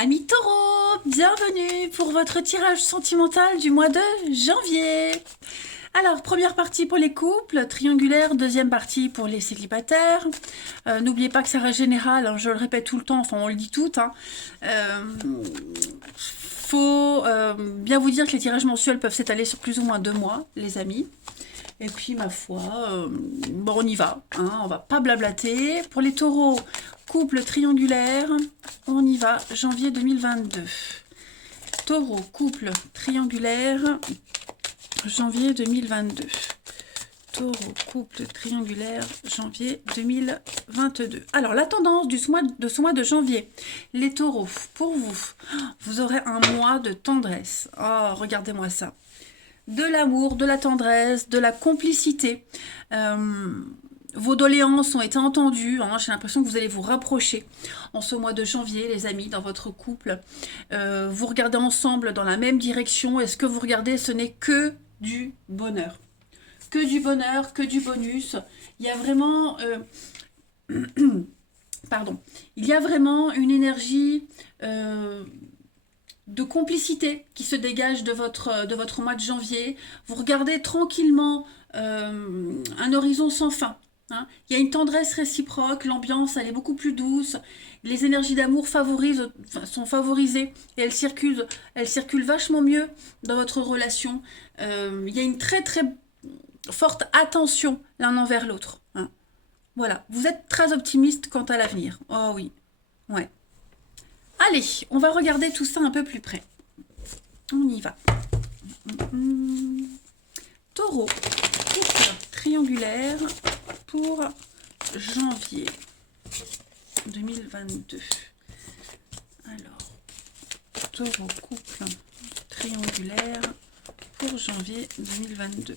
Amis taureaux, bienvenue pour votre tirage sentimental du mois de janvier. Alors, première partie pour les couples, triangulaire, deuxième partie pour les célibataires. N'oubliez pas que ça reste général, hein, je le répète tout le temps, enfin on le dit tout. Faut bien vous dire que les tirages mensuels peuvent s'étaler sur plus ou moins 2 mois, les amis. Et puis, ma foi, bon, on y va, hein, on va pas blablater. Pour les taureaux, couple triangulaire, on y va, janvier 2022. Taureau, couple triangulaire, janvier 2022. Taureau, couple triangulaire, janvier 2022. Alors, la tendance de ce mois de janvier. Les taureaux, pour vous, vous aurez un mois de tendresse. Oh, regardez-moi ça. De l'amour, de la tendresse, de la complicité. Vos doléances ont été entendues. Hein, j'ai l'impression que vous allez vous rapprocher en ce mois de janvier, les amis, dans votre couple. Vous regardez ensemble dans la même direction. Et ce que vous regardez, ce n'est que du bonheur. Que du bonheur, que du bonus. Il y a vraiment... pardon. Il y a vraiment une énergie... de complicité qui se dégage de votre mois de janvier. Vous regardez tranquillement un horizon sans fin. Hein. Il y a une tendresse réciproque, l'ambiance elle est beaucoup plus douce, les énergies d'amour sont favorisées et elles circulent vachement mieux dans votre relation. Il y a une très très forte attention l'un envers l'autre. Hein. Voilà, vous êtes très optimiste quant à l'avenir. Oh oui, ouais. Allez, on va regarder tout ça un peu plus près. On y va. Taureau, couple triangulaire pour janvier 2022. Alors, taureau, couple triangulaire pour janvier 2022.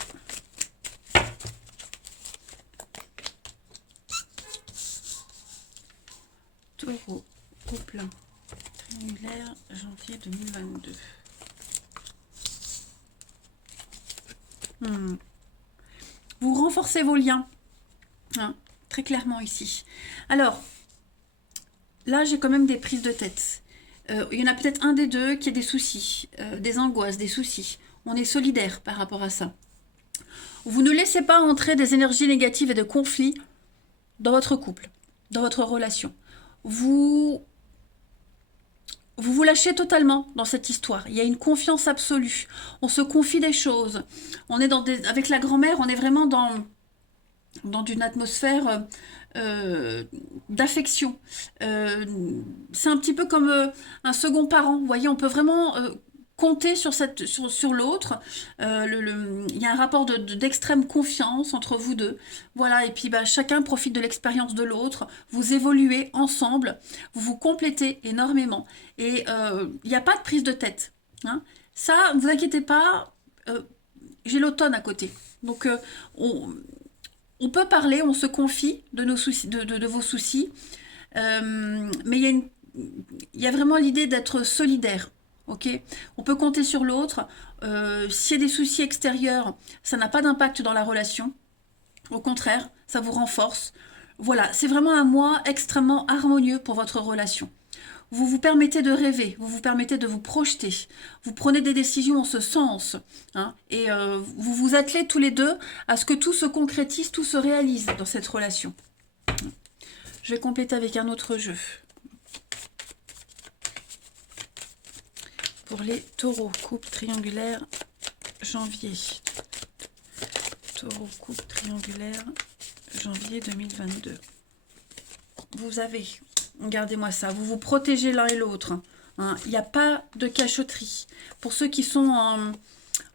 Taureau, couple triangulaire, janvier 2022. Vous renforcez vos liens, hein, très clairement ici. Alors, là, j'ai quand même des prises de tête. Il y en a peut-être un des deux qui a des soucis, des angoisses, des soucis. On est solidaire par rapport à ça. Vous ne laissez pas entrer des énergies négatives et de conflits dans votre couple, dans votre relation. Vous vous lâchez totalement dans cette histoire. Il y a une confiance absolue. On se confie des choses. On est avec la grand-mère, on est vraiment dans une atmosphère d'affection. C'est un petit peu comme un second parent. Vous voyez, on peut vraiment compter sur l'autre. Il y a un rapport d'extrême confiance entre vous deux. Voilà, et puis chacun profite de l'expérience de l'autre. Vous évoluez ensemble, vous vous complétez énormément. Et il n'y a pas de prise de tête. Hein. Ça, ne vous inquiétez pas, j'ai l'automne à côté. Donc, on peut parler, on se confie de nos soucis, de vos soucis. Mais il y a vraiment l'idée d'être solidaire. Okay, on peut compter sur l'autre. S'il y a des soucis extérieurs, ça n'a pas d'impact dans la relation. Au contraire, ça vous renforce. Voilà, c'est vraiment un mois extrêmement harmonieux pour votre relation. Vous vous permettez de rêver, vous vous permettez de vous projeter. Vous prenez des décisions en ce sens. Hein, et vous vous attelez tous les deux à ce que tout se concrétise, tout se réalise dans cette relation. Je vais compléter avec un autre jeu. Pour les taureaux, couple triangulaire, janvier. Taureau, couple triangulaire, janvier 2022. Vous avez, regardez-moi ça, vous vous protégez l'un et l'autre. Hein. Il n'y a pas de cachotterie. Pour ceux qui sont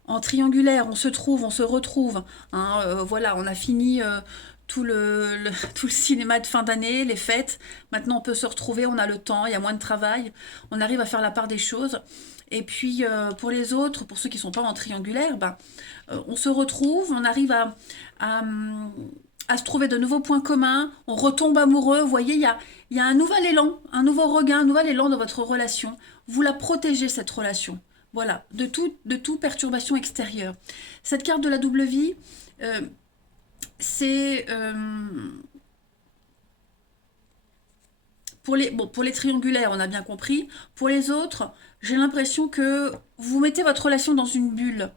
en triangulaire, on se trouve, on se retrouve. Hein. Voilà, on a fini tout le cinéma de fin d'année, les fêtes. Maintenant, on peut se retrouver, on a le temps, il y a moins de travail. On arrive à faire la part des choses. Et puis, pour les autres, pour ceux qui ne sont pas en triangulaire, on se retrouve, on arrive à se trouver de nouveaux points communs, on retombe amoureux. Vous voyez, il y a un nouvel élan, un nouveau regain, un nouvel élan dans votre relation. Vous la protégez, cette relation. Voilà, de toute perturbation extérieure. Cette carte de la double vie, c'est pour les triangulaires, on a bien compris. Pour les autres, j'ai l'impression que vous mettez votre relation dans une bulle.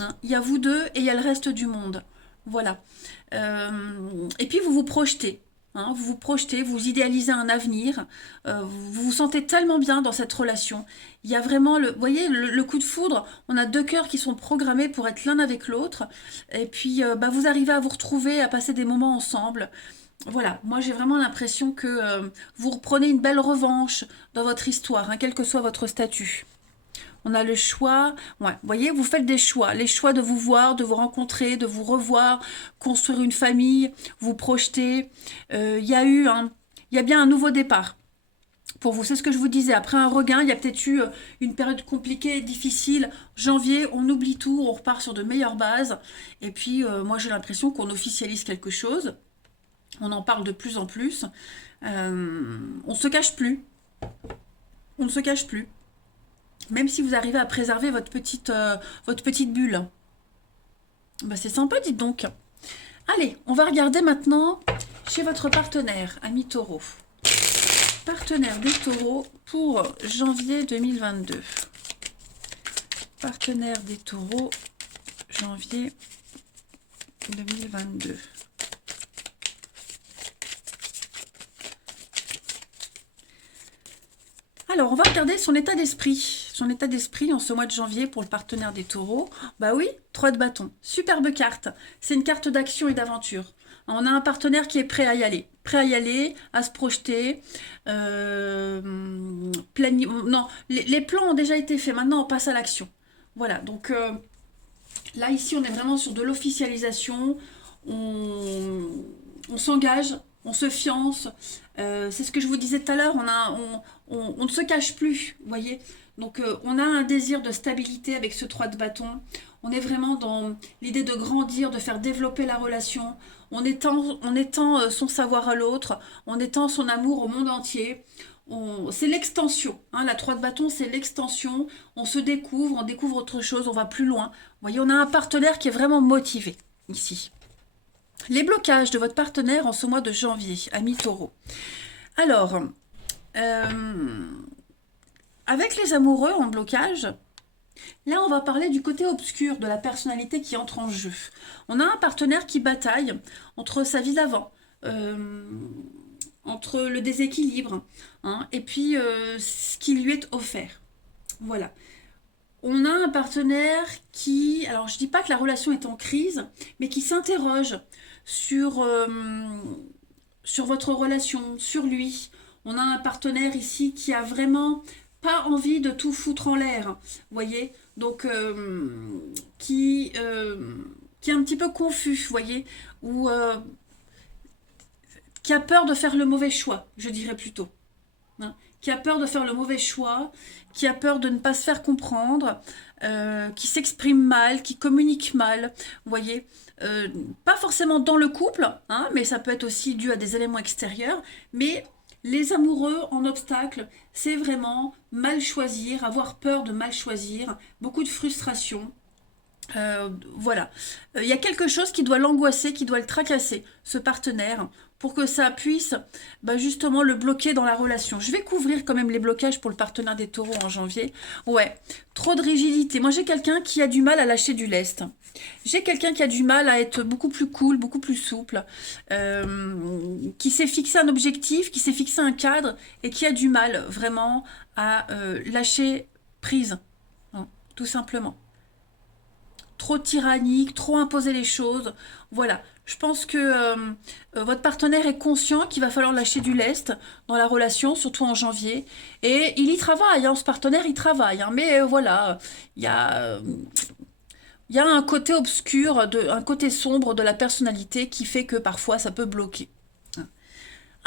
Hein. Il y a vous deux et il y a le reste du monde. Voilà. Euh, et puis vous vous projetez. Hein, vous vous projetez, vous idéalisez un avenir, vous vous sentez tellement bien dans cette relation. Il y a vraiment vous voyez, le coup de foudre, on a deux cœurs qui sont programmés pour être l'un avec l'autre. Et puis, bah, vous arrivez à vous retrouver, à passer des moments ensemble. Voilà, moi j'ai vraiment l'impression que vous reprenez une belle revanche dans votre histoire, hein, quel que soit votre statut. On a le choix, ouais, vous voyez, vous faites des choix, les choix de vous voir, de vous rencontrer, de vous revoir, construire une famille, vous projeter. Il y a il y a bien un nouveau départ pour vous, c'est ce que je vous disais. Après un regain, il y a peut-être eu une période compliquée, difficile. Janvier, on oublie tout, on repart sur de meilleures bases. Et puis, moi j'ai l'impression qu'on officialise quelque chose. On en parle de plus en plus. On ne se cache plus. On ne se cache plus. Même si vous arrivez à préserver votre petite bulle. Bah, c'est sympa, dites donc. Allez, on va regarder maintenant chez votre partenaire, ami taureau. Partenaire des taureaux pour janvier 2022. Partenaire des taureaux, janvier 2022. Alors, on va regarder son état d'esprit. Son état d'esprit en ce mois de janvier pour le partenaire des taureaux. Bah oui, 3 de bâton. Superbe carte. C'est une carte d'action et d'aventure. On a un partenaire qui est prêt à y aller, à se projeter. Non, les plans ont déjà été faits. Maintenant, on passe à l'action. Voilà, donc là, ici, on est vraiment sur de l'officialisation. On, on s'engage, on se fiance. C'est ce que je vous disais tout à l'heure. On ne se cache plus, vous voyez. Donc, on a un désir de stabilité avec ce 3 de bâton. On est vraiment dans l'idée de grandir, de faire développer la relation. On étend son savoir à l'autre, on étend son amour au monde entier. C'est l'extension, hein, la 3 de bâton, c'est l'extension. On se découvre, on découvre autre chose, on va plus loin. Vous voyez, on a un partenaire qui est vraiment motivé ici. Les blocages de votre partenaire en ce mois de janvier, ami taureau. Alors, avec les amoureux en blocage, là, on va parler du côté obscur de la personnalité qui entre en jeu. On a un partenaire qui bataille entre sa vie d'avant, entre le déséquilibre, hein, et puis ce qui lui est offert. Voilà. On a un partenaire qui, alors je dis pas que la relation est en crise, mais qui s'interroge sur votre relation, sur lui. On a un partenaire ici qui a vraiment pas envie de tout foutre en l'air, vous voyez, donc qui est un petit peu confus, vous voyez, ou qui a peur de faire le mauvais choix, je dirais plutôt. Hein, qui a peur de faire le mauvais choix, qui a peur de ne pas se faire comprendre, qui s'exprime mal, qui communique mal, vous voyez. Pas forcément dans le couple, hein, mais ça peut être aussi dû à des éléments extérieurs, mais les amoureux en obstacle, c'est vraiment mal choisir, avoir peur de mal choisir, beaucoup de frustration. Voilà. Il y a quelque chose qui doit l'angoisser, qui doit le tracasser, ce partenaire, pour que ça puisse bah, justement le bloquer dans la relation. Je vais couvrir quand même les blocages pour le partenaire des taureaux en janvier. Ouais, trop de rigidité. Moi, j'ai quelqu'un qui a du mal à lâcher du lest. J'ai quelqu'un qui a du mal à être beaucoup plus cool, beaucoup plus souple, qui s'est fixé un objectif, qui s'est fixé un cadre et qui a du mal vraiment à lâcher prise, hein, tout simplement. Trop tyrannique, trop imposer les choses. Voilà, je pense que votre partenaire est conscient qu'il va falloir lâcher du lest dans la relation, surtout en janvier. Et il y travaille, hein, ce partenaire, il travaille. Hein, mais voilà, il y a... Il y a un côté obscur, un côté sombre de la personnalité qui fait que parfois ça peut bloquer.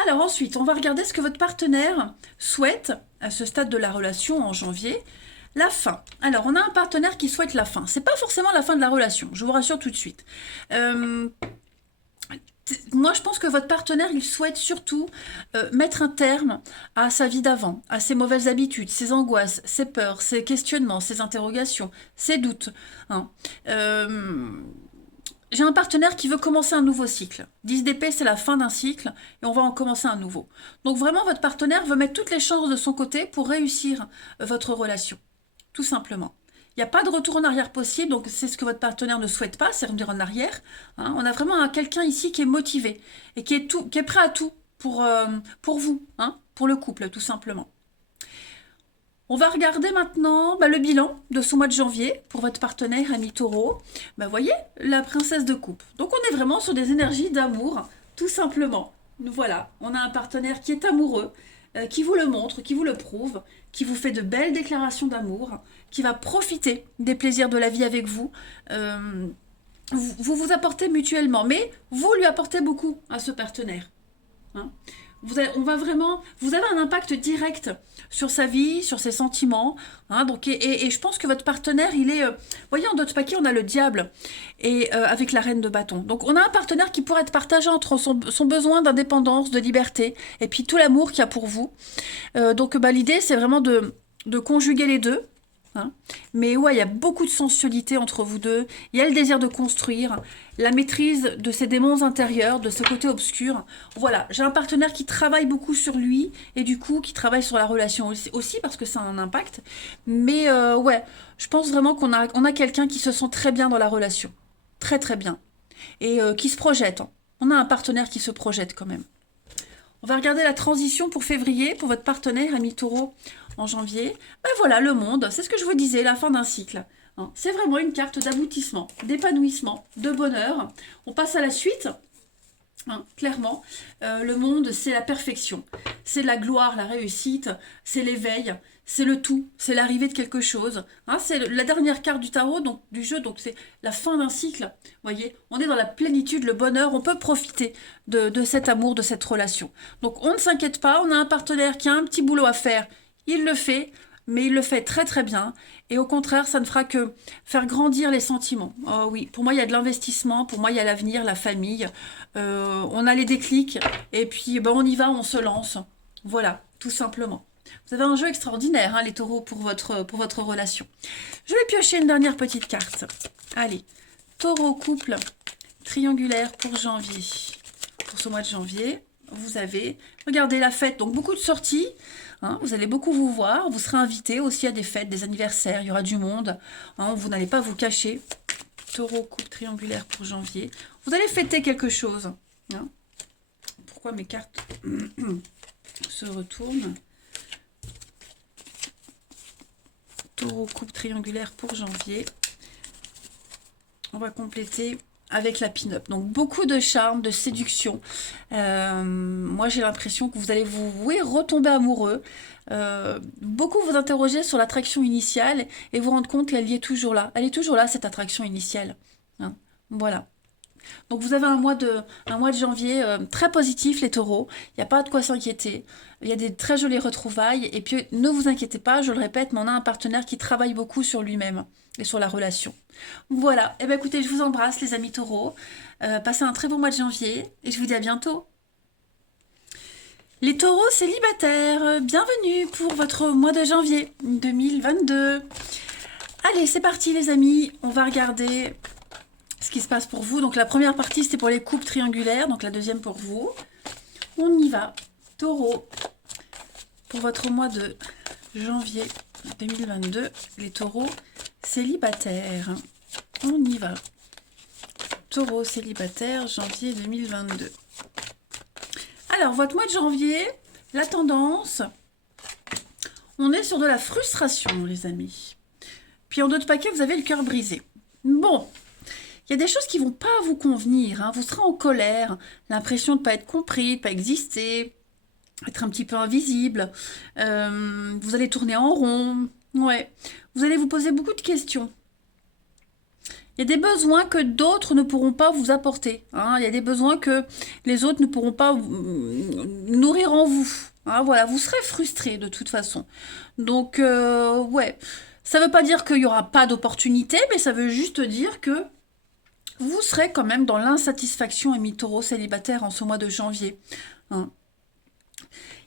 Alors ensuite, on va regarder ce que votre partenaire souhaite à ce stade de la relation en janvier. La fin. Alors, on a un partenaire qui souhaite la fin. C'est pas forcément la fin de la relation, je vous rassure tout de suite. Moi, je pense que votre partenaire, il souhaite surtout mettre un terme à sa vie d'avant, à ses mauvaises habitudes, ses angoisses, ses peurs, ses questionnements, ses interrogations, ses doutes. Hein. j'ai un partenaire qui veut commencer un nouveau cycle. 10 d'épée, c'est la fin d'un cycle et on va en commencer un nouveau. Donc vraiment, votre partenaire veut mettre toutes les chances de son côté pour réussir votre relation. Tout simplement. Il n'y a pas de retour en arrière possible, donc c'est ce que votre partenaire ne souhaite pas, c'est revenir en arrière. Hein. On a vraiment quelqu'un ici qui est motivé et qui est prêt à tout pour vous, hein, pour le couple, tout simplement. On va regarder maintenant le bilan de ce mois de janvier pour votre partenaire ami taureau. Voyez, la princesse de coupe. Donc on est vraiment sur des énergies d'amour, tout simplement. Voilà, on a un partenaire qui est amoureux, qui vous le montre, qui vous le prouve, qui vous fait de belles déclarations d'amour, qui va profiter des plaisirs de la vie avec vous. Vous vous apportez mutuellement, mais vous lui apportez beaucoup à ce partenaire. Hein. Vous avez un impact direct sur sa vie, sur ses sentiments. Hein, donc, et je pense que votre partenaire, il est... voyez, en d'autres paquets, on a le diable et avec la reine de bâton. Donc, on a un partenaire qui pourrait être partagé entre son besoin d'indépendance, de liberté, et puis tout l'amour qu'il y a pour vous. Donc, l'idée, c'est vraiment de conjuguer les deux. Hein. Mais ouais, il y a beaucoup de sensualité entre vous deux. Il y a le désir de construire, la maîtrise de ses démons intérieurs, de ce côté obscur. Voilà, j'ai un partenaire qui travaille beaucoup sur lui et du coup qui travaille sur la relation aussi parce que ça a un impact. Mais ouais, je pense vraiment qu'on a quelqu'un qui se sent très bien dans la relation. Très très bien. Et qui se projette. Hein. On a un partenaire qui se projette quand même. On va regarder la transition pour février, pour votre partenaire, ami taureau, en janvier. Voilà, le monde, c'est ce que je vous disais, la fin d'un cycle. Hein. C'est vraiment une carte d'aboutissement, d'épanouissement, de bonheur. On passe à la suite. Hein, clairement, le monde, c'est la perfection. C'est la gloire, la réussite, c'est l'éveil, c'est le tout, c'est l'arrivée de quelque chose. Hein, c'est la dernière carte du tarot, donc du jeu, donc c'est la fin d'un cycle. Vous voyez, on est dans la plénitude, le bonheur, on peut profiter de cet amour, de cette relation. Donc on ne s'inquiète pas, on a un partenaire qui a un petit boulot à faire, il le fait, mais il le fait très très bien. Et au contraire, ça ne fera que faire grandir les sentiments. Oh oui, pour moi, il y a de l'investissement, pour moi, il y a l'avenir, la famille. On a les déclics, et puis on y va, on se lance. Voilà, tout simplement. Vous avez un jeu extraordinaire, hein, les taureaux, pour votre relation. Je vais piocher une dernière petite carte. Allez, taureau couple triangulaire pour janvier. Pour ce mois de janvier, vous avez, regardez la fête, donc beaucoup de sorties. Hein, vous allez beaucoup vous voir, vous serez invité aussi à des fêtes, des anniversaires, il y aura du monde. Hein, vous n'allez pas vous cacher. Taureau couple triangulaire pour janvier. Vous allez fêter quelque chose. Hein. Pourquoi mes cartes se retournent? Taureau couple triangulaire pour janvier. On va compléter avec la pin-up. Donc beaucoup de charme, de séduction. Moi j'ai l'impression que vous allez retomber amoureux. Beaucoup vous interroger sur l'attraction initiale et vous rendre compte qu'elle y est toujours là. Elle est toujours là, cette attraction initiale. Hein, voilà. Donc vous avez un mois de janvier très positif, les taureaux. Il n'y a pas de quoi s'inquiéter. Il y a des très jolies retrouvailles. Et puis ne vous inquiétez pas, je le répète, mais on a un partenaire qui travaille beaucoup sur lui-même et sur la relation. Voilà. Et bien écoutez, je vous embrasse les amis taureaux. Passez un très bon mois de janvier et je vous dis à bientôt. Les taureaux célibataires, bienvenue pour votre mois de janvier 2022. Allez, c'est parti les amis, on va regarder ce qui se passe pour vous. Donc la première partie, c'était pour les couples triangulaires, donc la deuxième pour vous. On y va. Taureau, pour votre mois de janvier 2022, les taureaux célibataires. On y va. Taureau célibataire, janvier 2022. Alors, votre mois de janvier, la tendance, on est sur de la frustration, les amis. Puis en d'autres paquets, vous avez le cœur brisé. Bon, il y a des choses qui vont pas vous convenir. Hein. Vous serez en colère, l'impression de ne pas être compris, de ne pas exister, être un petit peu invisible. Vous allez tourner en rond. Ouais. Vous allez vous poser beaucoup de questions. Il y a des besoins que d'autres ne pourront pas vous apporter. Hein. Il y a des besoins que les autres ne pourront pas nourrir en vous. Hein, voilà, vous serez frustré de toute façon. Donc, ouais. Ça ne veut pas dire qu'il n'y aura pas d'opportunité, mais ça veut juste dire que vous serez quand même dans l'insatisfaction, amis taureaux célibataires, en ce mois de janvier. Hein.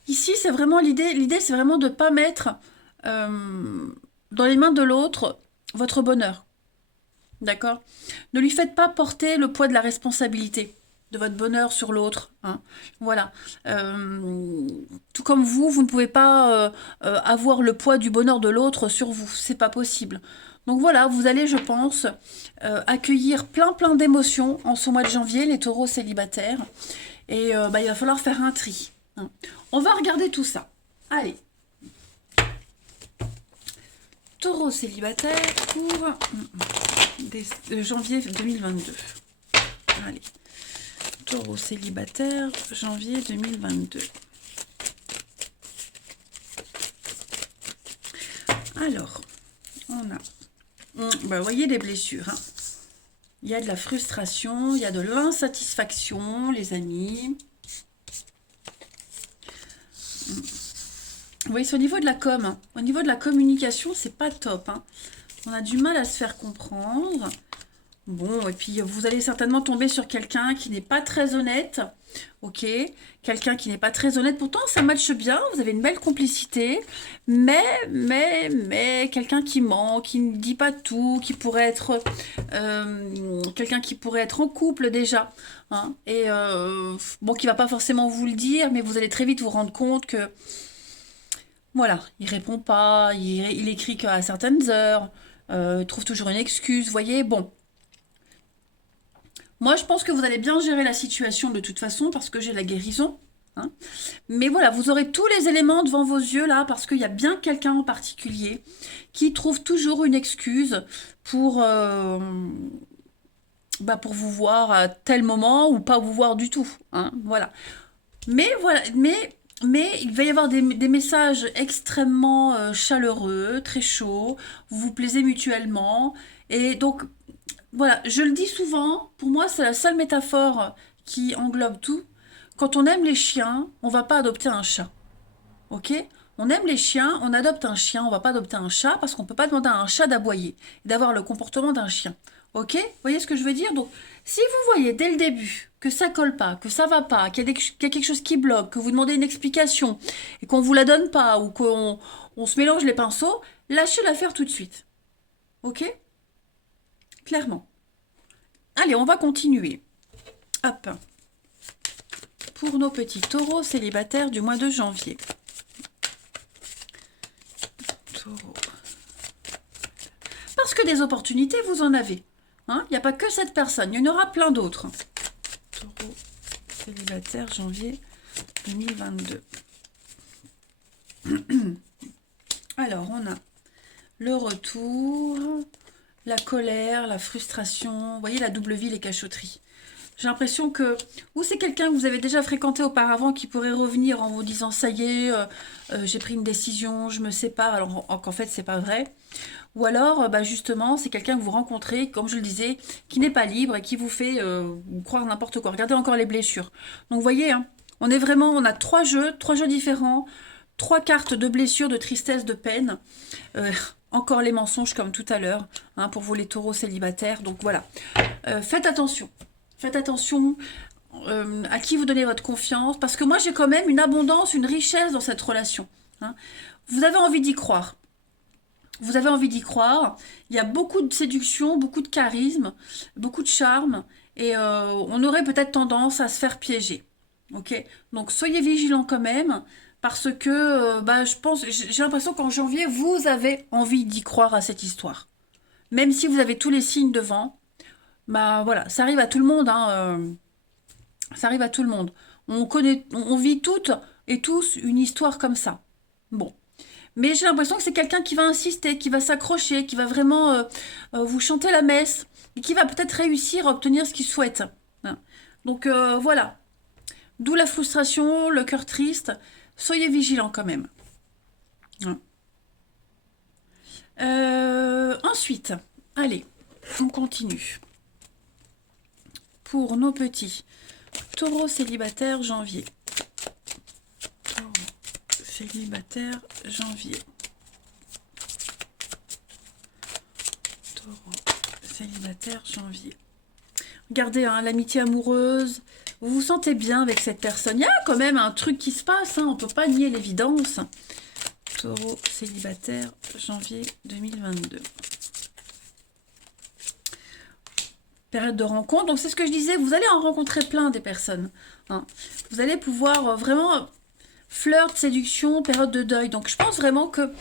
Ici, c'est vraiment l'idée, c'est vraiment de ne pas mettre dans les mains de l'autre votre bonheur. D'accord? Ne lui faites pas porter le poids de la responsabilité de votre bonheur sur l'autre, hein. Voilà. Tout comme vous ne pouvez pas avoir le poids du bonheur de l'autre sur vous. C'est pas possible. Donc voilà, vous allez, je pense, accueillir plein d'émotions en ce mois de janvier, les taureaux célibataires. Et bah, il va falloir faire un tri, hein. On va regarder tout ça. Allez. Taureau célibataire pour janvier 2022. Allez. Taureau célibataire, janvier 2022. Alors, on a... bah, vous voyez les blessures, hein. Il y a de la frustration, il y a de l'insatisfaction, les amis. Vous voyez, c'est au niveau de la com, hein. Au niveau de la communication, c'est pas top, hein. On a du mal à se faire comprendre. Bon, et puis vous allez certainement tomber sur quelqu'un qui n'est pas très honnête. Ok, quelqu'un qui n'est pas très honnête. Pourtant, ça matche bien, vous avez une belle complicité. Mais, quelqu'un qui ment, qui ne dit pas tout, qui pourrait être... quelqu'un qui pourrait être en couple déjà, hein, et bon, qui va pas forcément vous le dire, mais vous allez très vite vous rendre compte que... Voilà, il répond pas, il écrit qu'à certaines heures, il trouve toujours une excuse, vous voyez, bon. Moi, je pense que vous allez bien gérer la situation de toute façon parce que j'ai la guérison, hein. Mais voilà, vous aurez tous les éléments devant vos yeux là parce qu'il y a bien quelqu'un en particulier qui trouve toujours une excuse pour, bah, pour vous voir à tel moment ou pas vous voir du tout, hein, voilà. Mais voilà, mais il va y avoir des messages extrêmement chaleureux, très chauds, vous vous plaisez mutuellement. Et donc, voilà, je le dis souvent, pour moi, c'est la seule métaphore qui englobe tout. Quand on aime les chiens, on va pas adopter un chat. Ok? On aime les chiens, on adopte un chien, on va pas adopter un chat parce qu'on peut pas demander à un chat d'aboyer et d'avoir le comportement d'un chien. Ok? Vous voyez ce que je veux dire? Donc, si vous voyez dès le début que ça colle pas, que ça va pas, qu'il y a quelque chose qui bloque, que vous demandez une explication et qu'on vous la donne pas ou qu'on se mélange les pinceaux, lâchez l'affaire tout de suite. Ok? Clairement. Allez, on va continuer. Hop. Pour nos petits taureaux célibataires du mois de janvier. Taureau. Parce que des opportunités, vous en avez. Hein, il n'y a pas que cette personne, il y en aura plein d'autres. Taureau célibataire janvier 2022. Alors, on a le retour, la colère, la frustration. Vous voyez la double vie, les cachotteries. J'ai l'impression que... Ou c'est quelqu'un que vous avez déjà fréquenté auparavant qui pourrait revenir en vous disant « ça y est, j'ai pris une décision, je me sépare », alors qu'en fait, c'est pas vrai. Ou alors, bah justement, c'est quelqu'un que vous rencontrez, comme je le disais, qui n'est pas libre et qui vous fait croire n'importe quoi. Regardez encore les blessures. Donc, vous voyez, hein, on a trois jeux différents, trois cartes de blessures, de tristesse, de peine. Encore les mensonges comme tout à l'heure, hein, pour vous les taureaux célibataires. Donc voilà, faites attention. Faites attention à qui vous donnez votre confiance, parce que moi j'ai quand même une abondance, une richesse dans cette relation, hein. Vous avez envie d'y croire. Vous avez envie d'y croire. Il y a beaucoup de séduction, beaucoup de charisme, beaucoup de charme, et on aurait peut-être tendance à se faire piéger. Ok? Donc soyez vigilants quand même, parce que bah, je pense, j'ai l'impression qu'en janvier, vous avez envie d'y croire à cette histoire. Même si vous avez tous les signes devant, bah voilà, ça arrive à tout le monde, hein, ça arrive à tout le monde. On vit toutes et tous une histoire comme ça. Bon. Mais j'ai l'impression que c'est quelqu'un qui va insister, qui va s'accrocher, qui va vraiment vous chanter la messe et qui va peut-être réussir à obtenir ce qu'il souhaite, hein. Donc voilà. D'où la frustration, le cœur triste. Soyez vigilants quand même, hein. Ensuite, allez, on continue. Pour nos petits taureaux célibataires janvier. Taureau célibataire janvier. Taureau célibataire janvier. Regardez, hein, l'amitié amoureuse. Vous vous sentez bien avec cette personne. Il y a quand même un truc qui se passe, hein, on ne peut pas nier l'évidence. Taureau célibataire janvier 2022. période de rencontre. Donc c'est ce que je disais, vous allez en rencontrer plein des personnes. Hein. Vous allez pouvoir vraiment flirt, séduction, période de deuil. Donc je pense vraiment que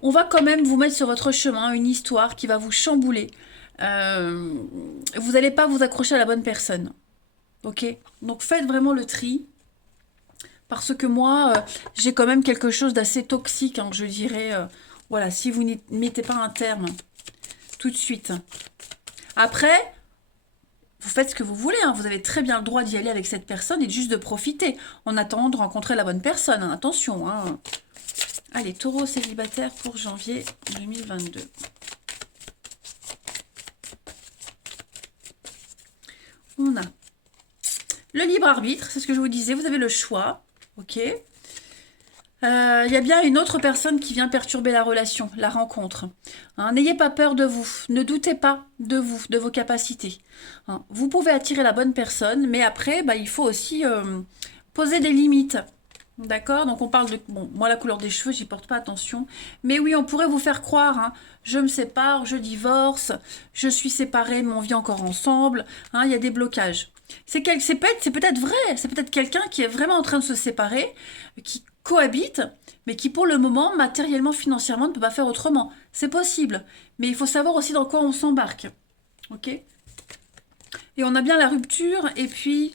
on va quand même vous mettre sur votre chemin une histoire qui va vous chambouler. Vous n'allez pas vous accrocher à la bonne personne. Ok? Donc faites vraiment le tri. Parce que moi, j'ai quand même quelque chose d'assez toxique, hein, je dirais. Voilà, si vous n'y mettez pas un terme tout de suite. Après, vous faites ce que vous voulez. Hein, vous avez très bien le droit d'y aller avec cette personne et juste de profiter en attendant de rencontrer la bonne personne. Hein, attention. Hein. Allez, taureau célibataire pour janvier 2022. On a le libre arbitre, c'est ce que je vous disais. Vous avez le choix. Ok. Il y a bien une autre personne qui vient perturber la relation, la rencontre. Hein, n'ayez pas peur de vous, ne doutez pas de vous, de vos capacités. Hein, vous pouvez attirer la bonne personne, mais après, bah, il faut aussi poser des limites. D'accord? Donc on parle de... Bon, moi la couleur des cheveux, j'y porte pas attention. Mais oui, on pourrait vous faire croire, hein, je me sépare, je divorce, je suis séparée, mais on vit encore ensemble. Hein, il y a des blocages. C'est peut-être vrai, c'est peut-être quelqu'un qui est vraiment en train de se séparer, qui cohabite, mais qui pour le moment, matériellement, financièrement, ne peut pas faire autrement. C'est possible, mais il faut savoir aussi dans quoi on s'embarque. Ok? Et on a bien la rupture, et puis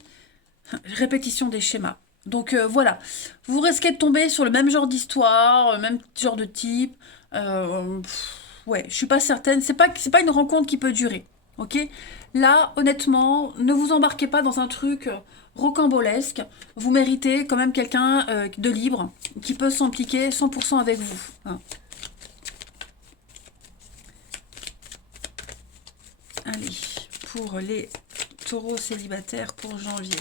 répétition des schémas. Donc voilà, vous risquez de tomber sur le même genre d'histoire, même genre de type. Ouais, je suis pas certaine. C'est pas une rencontre qui peut durer. Ok? Là, honnêtement, ne vous embarquez pas dans un truc rocambolesque. Vous méritez quand même quelqu'un de libre qui peut s'impliquer 100% avec vous. Hein. Allez, pour les taureaux célibataires pour janvier.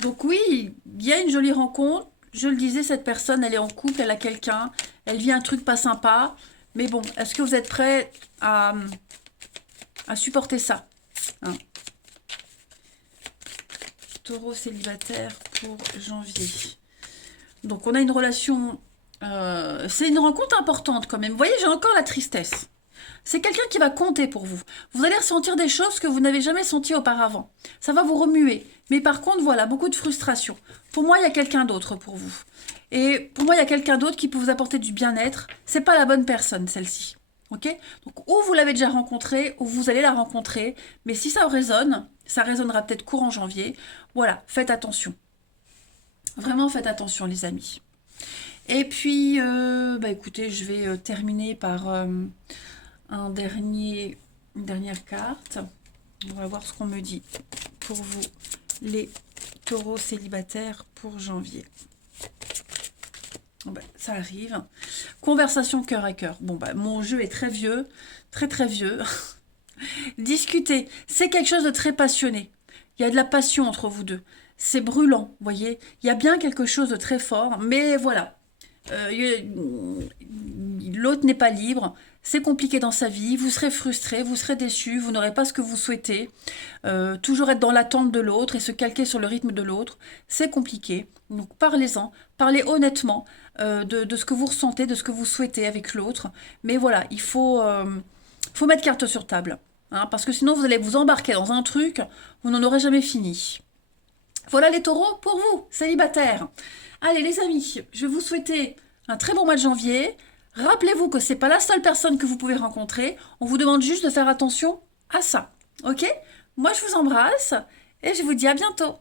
Donc oui, il y a une jolie rencontre. Je le disais, cette personne, elle est en couple, elle a quelqu'un, elle vit un truc pas sympa. Mais bon, est-ce que vous êtes prêts à supporter ça? Hein. Taureau célibataire pour janvier. Donc on a une relation... c'est une rencontre importante quand même. Vous voyez, j'ai encore la tristesse. C'est quelqu'un qui va compter pour vous. Vous allez ressentir des choses que vous n'avez jamais senties auparavant. Ça va vous remuer. Mais par contre, voilà, beaucoup de frustration. Pour moi, il y a quelqu'un d'autre pour vous. Et pour moi, il y a quelqu'un d'autre qui peut vous apporter du bien-être. C'est pas la bonne personne, celle-ci. Ok? Donc, ou vous l'avez déjà rencontrée, ou vous allez la rencontrer. Mais si ça résonne, ça résonnera peut-être courant janvier. Voilà, faites attention. Vraiment, faites attention, les amis. Et puis, bah écoutez, je vais terminer par... une dernière carte. On va voir ce qu'on me dit pour vous, les taureaux célibataires pour janvier. Bon ben, ça arrive. Conversation cœur à cœur. Bon, ben, mon jeu est très vieux, très très vieux. Discuter, c'est quelque chose de très passionné. Il y a de la passion entre vous deux. C'est brûlant, vous voyez. Il y a bien quelque chose de très fort, mais voilà. L'autre n'est pas libre, c'est compliqué dans sa vie, vous serez frustré, vous serez déçu, vous n'aurez pas ce que vous souhaitez, toujours être dans l'attente de l'autre et se calquer sur le rythme de l'autre, c'est compliqué. Donc parlez-en, parlez honnêtement de ce que vous ressentez, de ce que vous souhaitez avec l'autre, mais voilà, il faut mettre carte sur table, hein, parce que sinon vous allez vous embarquer dans un truc, vous n'en aurez jamais fini. Voilà les taureaux pour vous, célibataires. Allez les amis, je vais vous souhaiter un très bon mois de janvier. Rappelez-vous que c'est pas la seule personne que vous pouvez rencontrer. On vous demande juste de faire attention à ça. Ok? Moi je vous embrasse et je vous dis à bientôt.